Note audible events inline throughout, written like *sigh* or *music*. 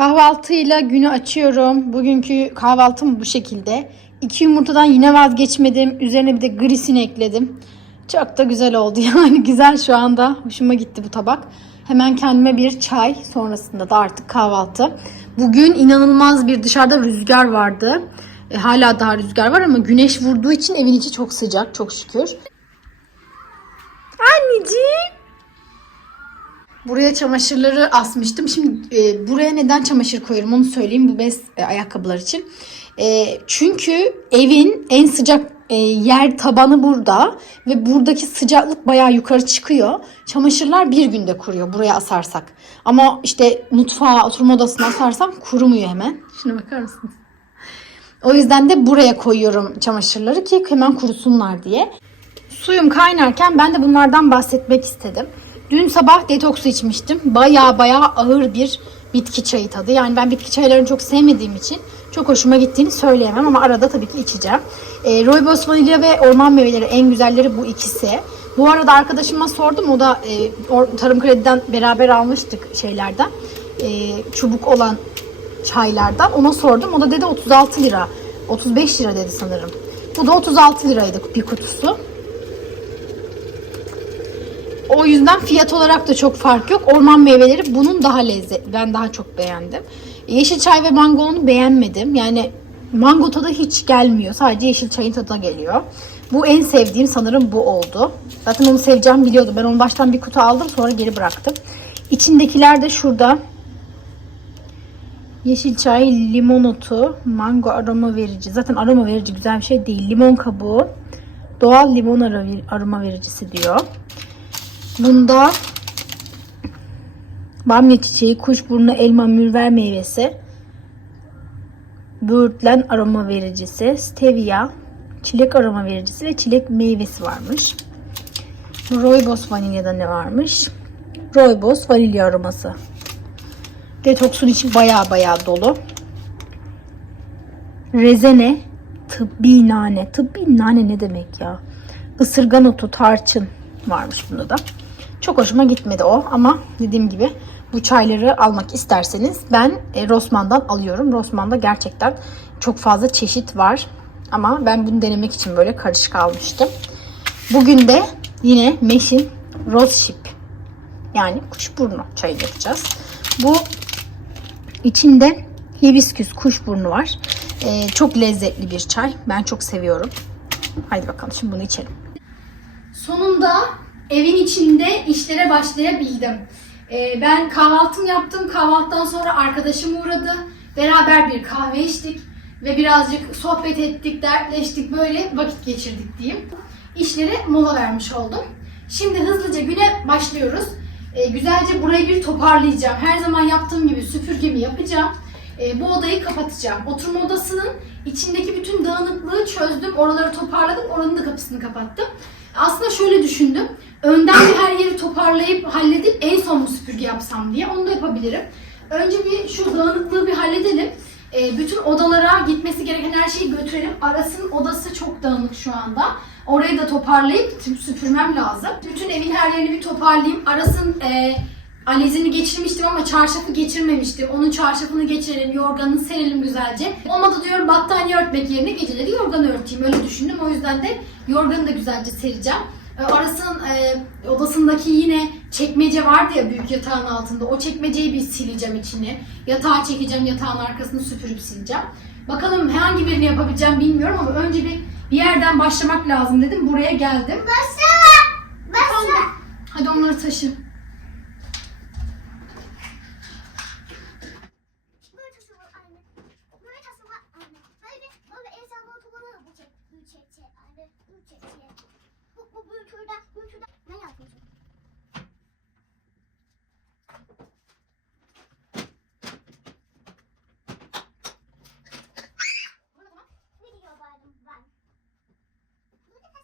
Kahvaltıyla günü açıyorum. Bugünkü kahvaltım bu şekilde. İki yumurtadan yine vazgeçmedim. Üzerine bir de grisini ekledim. Çok da güzel oldu *laughs* yani güzel şu anda. Hoşuma gitti bu tabak. Hemen kendime bir çay sonrasında da artık kahvaltı. Bugün inanılmaz bir dışarıda rüzgar vardı. E, hala daha rüzgar var ama güneş vurduğu için evin içi çok sıcak çok şükür. Anneciğim. Buraya çamaşırları asmıştım. Şimdi e, buraya neden çamaşır koyuyorum onu söyleyeyim bu bez e, ayakkabılar için. E, çünkü evin en sıcak e, yer tabanı burada ve buradaki sıcaklık bayağı yukarı çıkıyor. Çamaşırlar bir günde kuruyor buraya asarsak. Ama işte mutfağa, oturma odasına asarsam kurumuyor hemen. Şuna bakar mısınız? O yüzden de buraya koyuyorum çamaşırları ki hemen kurusunlar diye. Suyum kaynarken ben de bunlardan bahsetmek istedim. Dün sabah detoks içmiştim. Baya baya ağır bir bitki çayı tadı. Yani ben bitki çaylarını çok sevmediğim için çok hoşuma gittiğini söyleyemem ama arada tabii ki içeceğim. E, Rooibos vanilya ve orman meyveleri en güzelleri bu ikisi. Bu arada arkadaşıma sordum. O da e, Tarım Kredi'den beraber almıştık şeylerden. E, çubuk olan çaylardan. Ona sordum. O da dedi 36 lira. 35 lira dedi sanırım. Bu da 36 liraydı bir kutusu. O yüzden fiyat olarak da çok fark yok. Orman meyveleri bunun daha lezzetli. Ben daha çok beğendim. Yeşil çay ve mangolunu beğenmedim. Yani mango tadı hiç gelmiyor. Sadece yeşil çayın tadı geliyor. Bu en sevdiğim sanırım bu oldu. Zaten onu seveceğim biliyordum. Ben onu baştan bir kutu aldım sonra geri bıraktım. İçindekiler de şurada. Yeşil çay, limon otu, mango aroma verici. Zaten aroma verici güzel bir şey değil. Limon kabuğu, doğal limon aroma vericisi diyor. Bunda bamya çiçeği, kuşburnu, elma, mürver meyvesi, böğürtlen aroma vericisi, stevia, çilek aroma vericisi ve çilek meyvesi varmış. Rooibos vanilyada ne varmış? Rooibos vanilya aroması. Detoksun içi baya baya dolu. Rezene, tıbbi nane. Tıbbi nane ne demek ya? Isırgan otu, tarçın varmış bunda da. Çok hoşuma gitmedi o ama dediğim gibi bu çayları almak isterseniz ben e, Rossmann'dan alıyorum. Rossmann'da gerçekten çok fazla çeşit var. Ama ben bunu denemek için böyle karışık almıştım. Bugün de yine Meşin Rose Ship yani kuşburnu çayı yapacağız. Bu içinde hibisküs kuşburnu var. Ee, çok lezzetli bir çay. Ben çok seviyorum. Haydi bakalım şimdi bunu içelim. Sonunda evin içinde işlere başlayabildim. Ee, ben kahvaltım yaptım. Kahvaltıdan sonra arkadaşım uğradı. Beraber bir kahve içtik ve birazcık sohbet ettik, dertleştik, böyle vakit geçirdik diyeyim. İşlere mola vermiş oldum. Şimdi hızlıca güne başlıyoruz. Ee, güzelce burayı bir toparlayacağım. Her zaman yaptığım gibi süpürgemi yapacağım. Ee, bu odayı kapatacağım. Oturma odasının içindeki bütün dağınıklığı çözdüm. Oraları toparladım. Oranın da kapısını kapattım. Aslında şöyle düşündüm. Önden bir her yeri toparlayıp halledip en son bu süpürge yapsam diye. Onu da yapabilirim. Önce bir şu dağınıklığı bir halledelim. Ee, bütün odalara gitmesi gereken her şeyi götürelim. Aras'ın odası çok dağınık şu anda. Orayı da toparlayıp süpürmem lazım. Bütün evin her yerini bir toparlayayım. Aras'ın e, alezini geçirmiştim ama çarşafı geçirmemiştim. Onun çarşafını geçirelim, yorganını serelim güzelce. Olmadı diyorum battaniye örtmek yerine geceleri yorganı örteyim. Öyle düşündüm. O yüzden de yorganı da güzelce sereceğim. E, Aras'ın e, odasındaki yine çekmece vardı ya büyük yatağın altında. O çekmeceyi bir sileceğim içini. Yatağı çekeceğim, yatağın arkasını süpürüp sileceğim. Bakalım hangi birini yapabileceğim bilmiyorum ama önce bir bir yerden başlamak lazım dedim. Buraya geldim. Başla. Başla. Hadi onları taşı.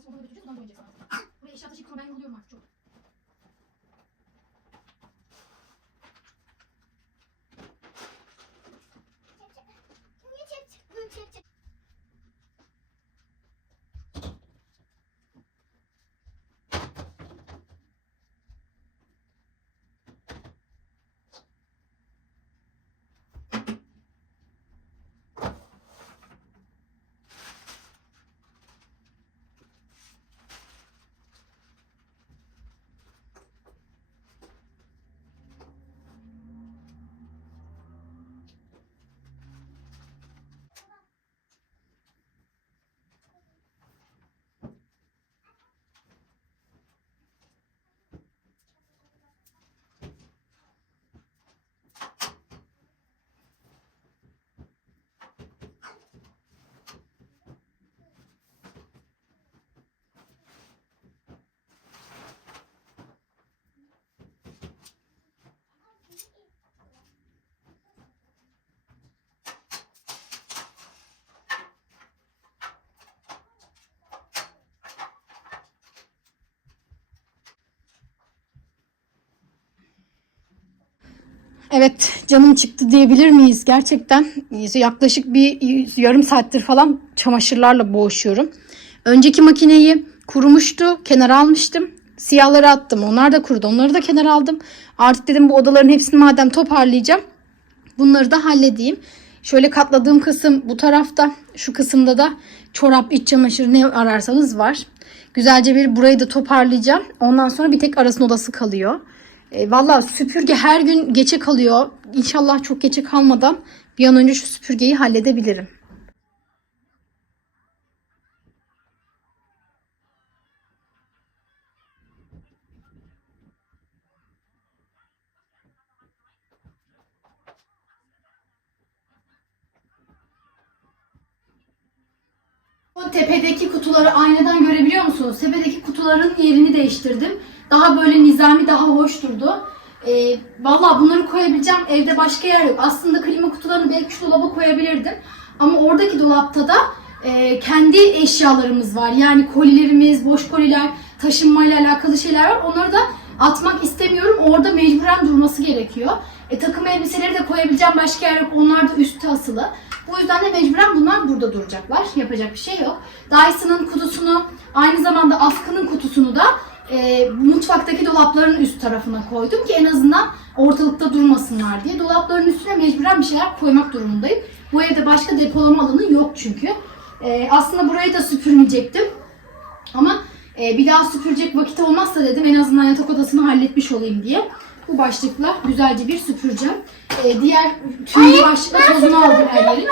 da tasın. Artık odana götüreceğiz. Odan boyayacak sana. Buraya eşya taşıyıp sonra ben artık çok. Evet canım çıktı diyebilir miyiz? Gerçekten yaklaşık bir yarım saattir falan çamaşırlarla boğuşuyorum. Önceki makineyi kurumuştu. Kenara almıştım. Siyahları attım. Onlar da kurudu. Onları da kenara aldım. Artık dedim bu odaların hepsini madem toparlayacağım. Bunları da halledeyim. Şöyle katladığım kısım bu tarafta. Şu kısımda da çorap, iç çamaşır ne ararsanız var. Güzelce bir burayı da toparlayacağım. Ondan sonra bir tek arasın odası kalıyor. E, Valla süpürge her gün geçe kalıyor. İnşallah çok geçe kalmadan bir an önce şu süpürgeyi halledebilirim. O tepedeki kutuları aynadan görebiliyor musunuz? Tepedeki kutuların yerini değiştirdim. Daha böyle nizami, daha hoş durdu. Ee, Valla bunları koyabileceğim. Evde başka yer yok. Aslında klima kutularını belki şu dolaba koyabilirdim. Ama oradaki dolapta da e, kendi eşyalarımız var. Yani kolilerimiz, boş koliler, taşınmayla alakalı şeyler var. Onları da atmak istemiyorum. Orada mecburen durması gerekiyor. E, takım elbiseleri de koyabileceğim başka yer yok. Onlar da üstte asılı. Bu yüzden de mecburen bunlar burada duracaklar. Yapacak bir şey yok. Dyson'ın kutusunu aynı zamanda askının kutusunu da e, mutfaktaki dolapların üst tarafına koydum ki en azından ortalıkta durmasınlar diye. Dolapların üstüne mecburen bir şeyler koymak durumundayım. Bu evde başka depolama alanı yok çünkü. E, aslında burayı da süpürmeyecektim. Ama e, bir daha süpürecek vakit olmazsa dedim en azından yatak odasını halletmiş olayım diye. Bu başlıkla güzelce bir süpüreceğim. E, diğer tüylü başlıkla tozunu aldım her yerin.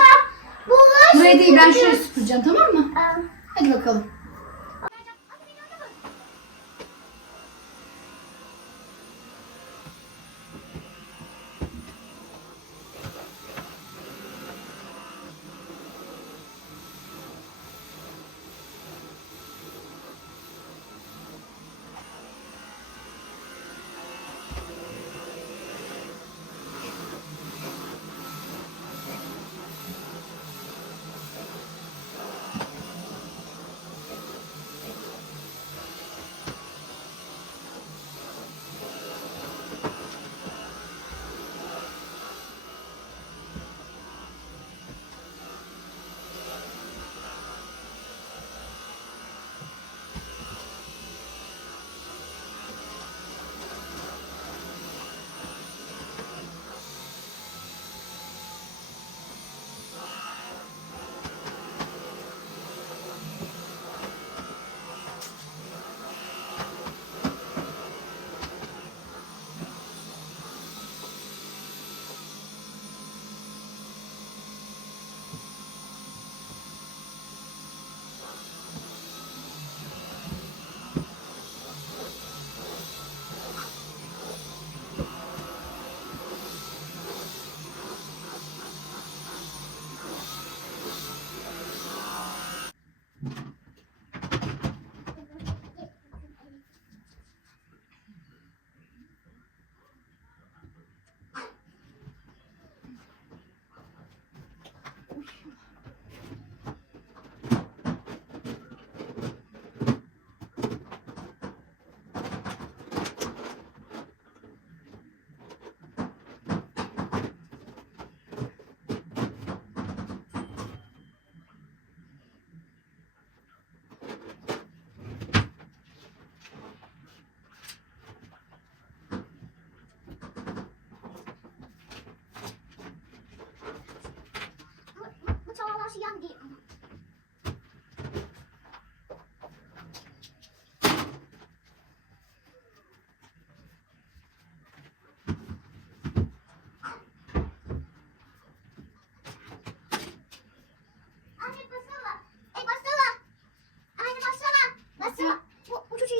Bu Burayı değil ben şurayı süpüreceğim tamam mı? Hadi bakalım.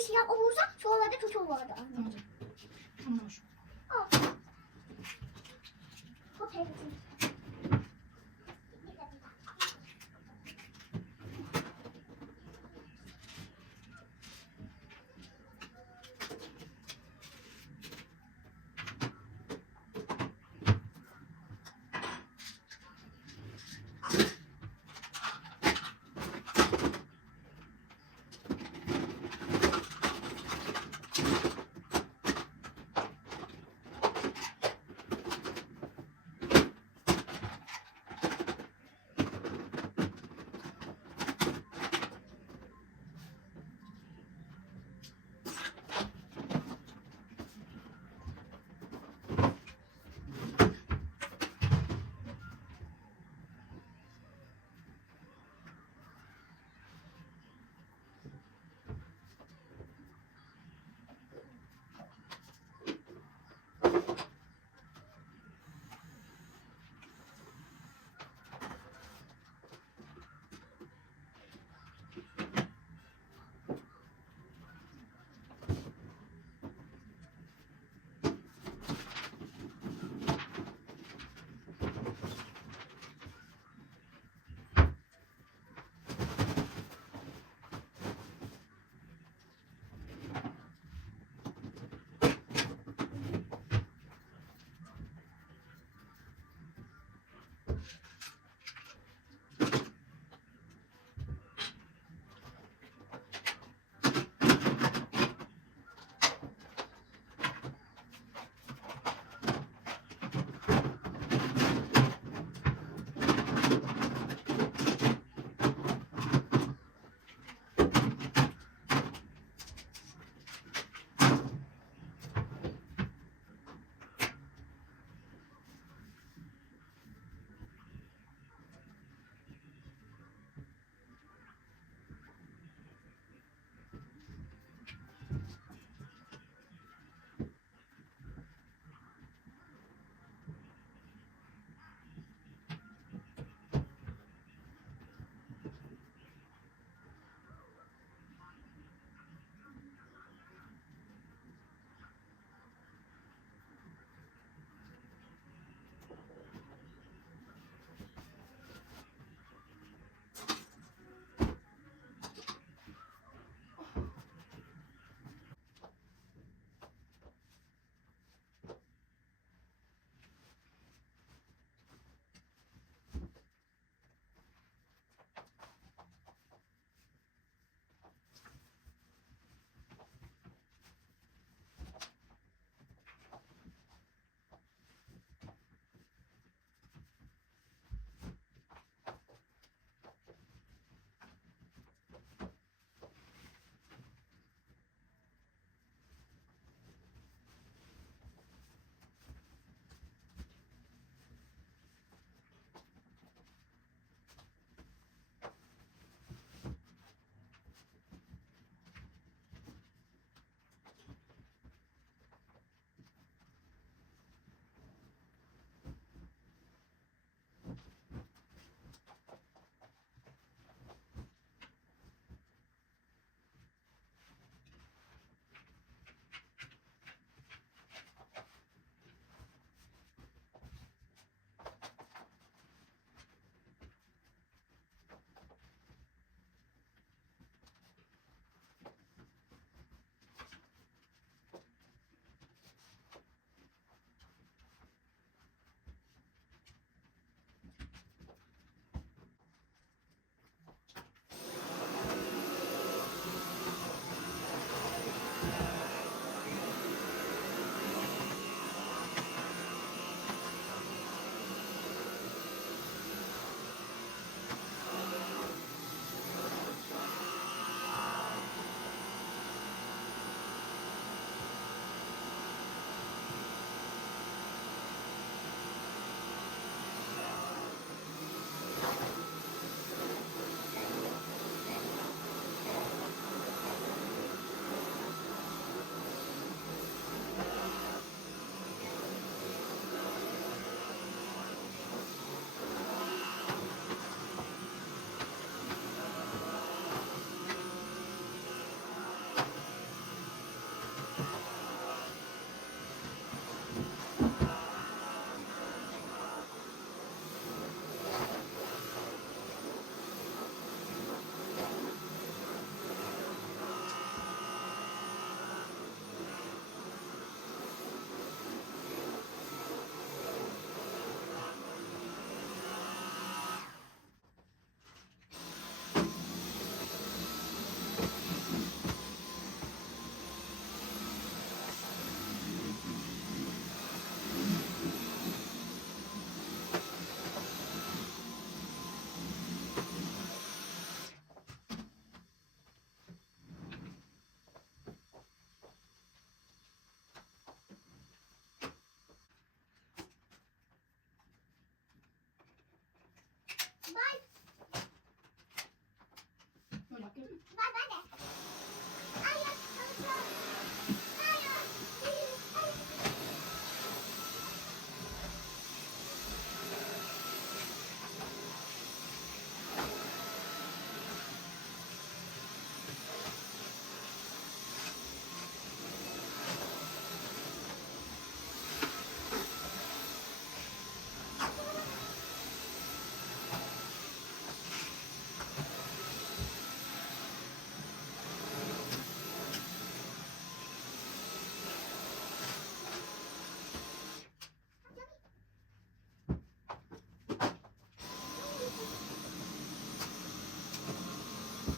Siyah olursa sonra da çocuğu vardı anne. Tamam.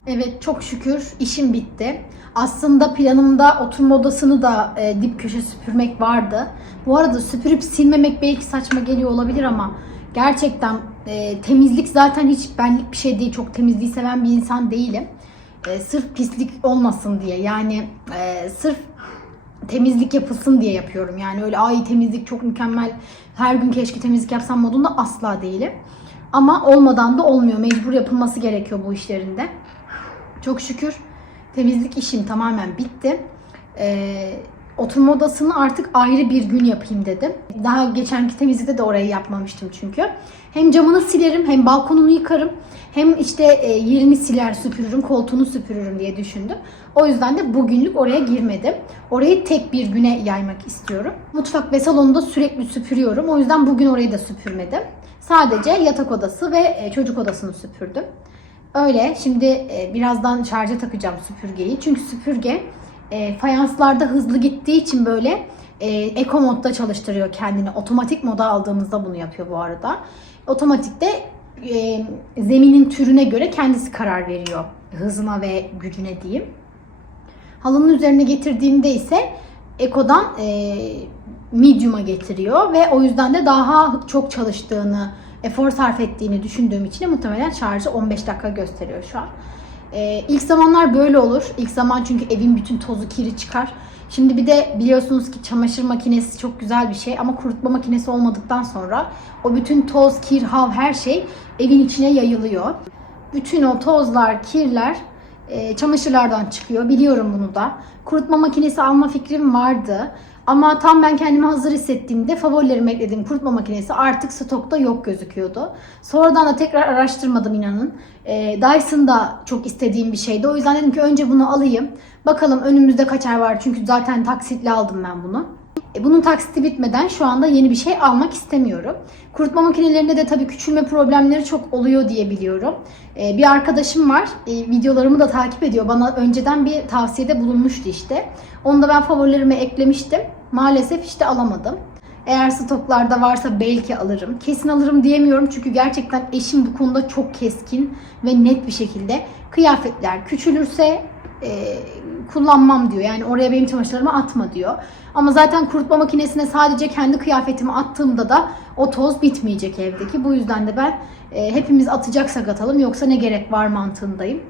Evet çok şükür işim bitti. Aslında planımda oturma odasını da e, dip köşe süpürmek vardı. Bu arada süpürüp silmemek belki saçma geliyor olabilir ama gerçekten e, temizlik zaten hiç benlik bir şey değil. Çok temizliği seven bir insan değilim. E, sırf pislik olmasın diye yani e, sırf temizlik yapılsın diye yapıyorum. Yani öyle ay temizlik çok mükemmel her gün keşke temizlik yapsam modunda asla değilim. Ama olmadan da olmuyor. Mecbur yapılması gerekiyor bu işlerinde. Çok şükür temizlik işim tamamen bitti. Ee, oturma odasını artık ayrı bir gün yapayım dedim. Daha geçenki temizlikte de orayı yapmamıştım çünkü. Hem camını silerim hem balkonunu yıkarım. Hem işte e, yerini siler süpürürüm, koltuğunu süpürürüm diye düşündüm. O yüzden de bugünlük oraya girmedim. Orayı tek bir güne yaymak istiyorum. Mutfak ve salonu da sürekli süpürüyorum. O yüzden bugün orayı da süpürmedim. Sadece yatak odası ve e, çocuk odasını süpürdüm. Öyle. Şimdi e, birazdan şarja takacağım süpürgeyi. Çünkü süpürge e, fayanslarda hızlı gittiği için böyle e, eco modda çalıştırıyor kendini. Otomatik moda aldığımızda bunu yapıyor bu arada. Otomatikte e, zeminin türüne göre kendisi karar veriyor. Hızına ve gücüne diyeyim. Halının üzerine getirdiğimde ise Eko'dan e, medium'a getiriyor ve o yüzden de daha çok çalıştığını, efor sarf ettiğini düşündüğüm için muhtemelen şarjı 15 dakika gösteriyor şu an. E, ilk zamanlar böyle olur. İlk zaman çünkü evin bütün tozu kiri çıkar. Şimdi bir de biliyorsunuz ki çamaşır makinesi çok güzel bir şey ama kurutma makinesi olmadıktan sonra o bütün toz, kir, hav her şey evin içine yayılıyor. Bütün o tozlar, kirler e, çamaşırlardan çıkıyor. Biliyorum bunu da. Kurutma makinesi alma fikrim vardı. Ama tam ben kendimi hazır hissettiğimde favorilerime eklediğim kurutma makinesi artık stokta yok gözüküyordu. Sonradan da tekrar araştırmadım inanın. E, Dyson da çok istediğim bir şeydi. O yüzden dedim ki önce bunu alayım. Bakalım önümüzde kaç ay var çünkü zaten taksitle aldım ben bunu. E, Bunun taksiti bitmeden şu anda yeni bir şey almak istemiyorum. Kurutma makinelerinde de tabii küçülme problemleri çok oluyor diye biliyorum. E, Bir arkadaşım var, e, videolarımı da takip ediyor. Bana önceden bir tavsiyede bulunmuştu işte. Onu da ben favorilerime eklemiştim. Maalesef işte alamadım. Eğer stoklarda varsa belki alırım. Kesin alırım diyemiyorum çünkü gerçekten eşim bu konuda çok keskin ve net bir şekilde kıyafetler küçülürse e, kullanmam diyor. Yani oraya benim çamaşırlarımı atma diyor. Ama zaten kurutma makinesine sadece kendi kıyafetimi attığımda da o toz bitmeyecek evdeki. Bu yüzden de ben e, hepimiz atacaksak atalım yoksa ne gerek var mantığındayım.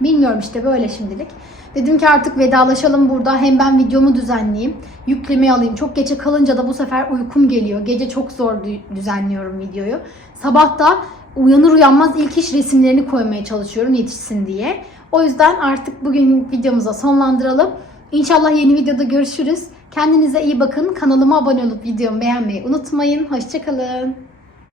Bilmiyorum işte böyle şimdilik. Dedim ki artık vedalaşalım burada. Hem ben videomu düzenleyeyim. Yüklemeyi alayım. Çok gece kalınca da bu sefer uykum geliyor. Gece çok zor dü- düzenliyorum videoyu. Sabah da uyanır uyanmaz ilk iş resimlerini koymaya çalışıyorum yetişsin diye. O yüzden artık bugün videomuza sonlandıralım. İnşallah yeni videoda görüşürüz. Kendinize iyi bakın. Kanalıma abone olup videomu beğenmeyi unutmayın. Hoşçakalın.